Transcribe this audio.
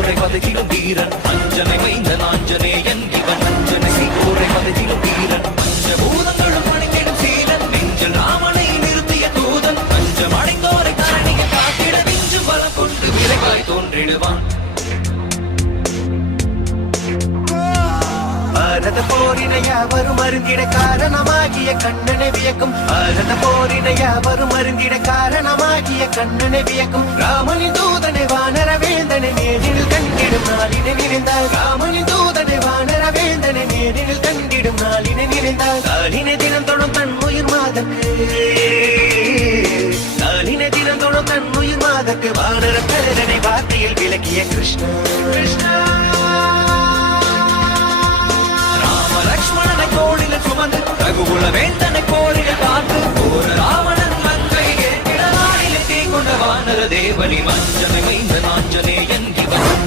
சீக்கோரை பதகிலும் வீரன் அஞ்சனை வைந்த நாஞ்சனேயன் இவன் அஞ்சனை சீக்கோரை பதகிலும் வீரன் பஞ்சபூதங்களும் அணிந்திடும் சீலன் நெஞ்சில் ராமனை நிறுத்திய தூதன் பஞ்சம் அடைந்தோரை தரணிய காத்திட நெஞ்சு பலம் கொண்டு விரைவாய் தோன்றிடுவான் பாரத போரினை யாவரும் அருந்திட காரணமாகிய கண்ணனை வியக்கும் பாரத போரினை யாவரும் அருந்திட காரணமாகிய கண்ணனை வியக்கும் ராமனின் தூதனை வானர வேந்தனை நேரில் கண்டிடும் நாளினை நினைந்தார் ராமனின் தூதனை வானர வேந்தனை நேரில் கண்டிடும் நாளினை நினைந்தார் காலினை தினம் தொடும் தன் உயிர் மாதக்கு காலினை தினம் தொடும் தன் உயிர் மாதக்கு வானர பேரனை வார்த்தையில் விளக்கிய கிருஷ்ணா கிருஷ்ணா லக்ஷ்மணனை தோளில சுமந்து ரகுகுல வேந்தனை போரிட பார்த்து போர ராவணன் மங்கை ஏற்றிட நாளிலே தீ கொண்ட வானர தேவனி மஞ்சனை வைந்த நாஞ்சனேயன் இவன்